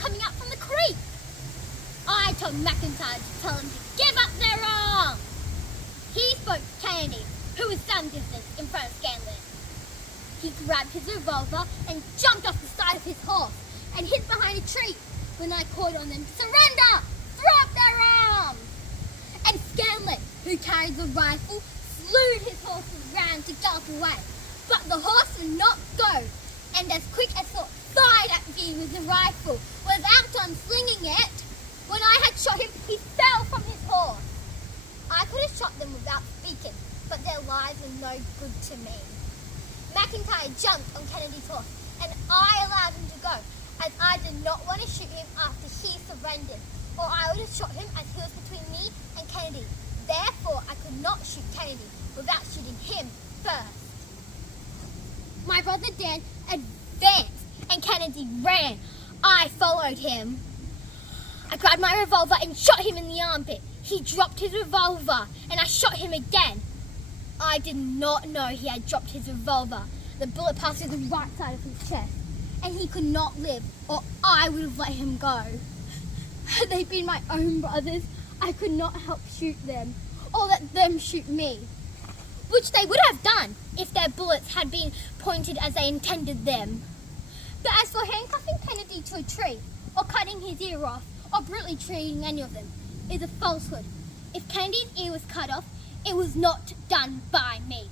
coming up from the creek. I told McIntyre to tell them to give up their arms. He spoke to Kennedy, who was some distance in front of Scanlan. He grabbed his revolver and jumped off the side of his horse and hid behind a tree when I called on them, "Surrender! Throw up their arms!" And Scanlan, who carried the rifle, slewed his horse around to gallop away. But the horse would not go, and as quick as thought fired at me with the rifle. Without unslinging it, when I had shot him, he fell from his horse. I could have shot them without speaking, but their lives were no good to me. McIntyre jumped on Kennedy's horse, and I allowed him to go, as I did not want to shoot him after he surrendered, or I would have shot him as he was between me and Kennedy. Therefore, I could not shoot Kennedy without shooting him first. My brother Dan advanced, and Kennedy ran. I followed him. I grabbed my revolver and shot him in the armpit. He dropped his revolver, and I shot him again. I did not know he had dropped his revolver. The bullet passed through the right side of his chest, and he could not live, or I would have let him go. Had they been my own brothers, I could not help shoot them, or let them shoot me, which they would have done if their bullets had been pointed as they intended them. But as for handcuffing Kennedy to a tree, or cutting his ear off, or brutally treating any of them, is a falsehood. If Kennedy's ear was cut off, it was not done by me.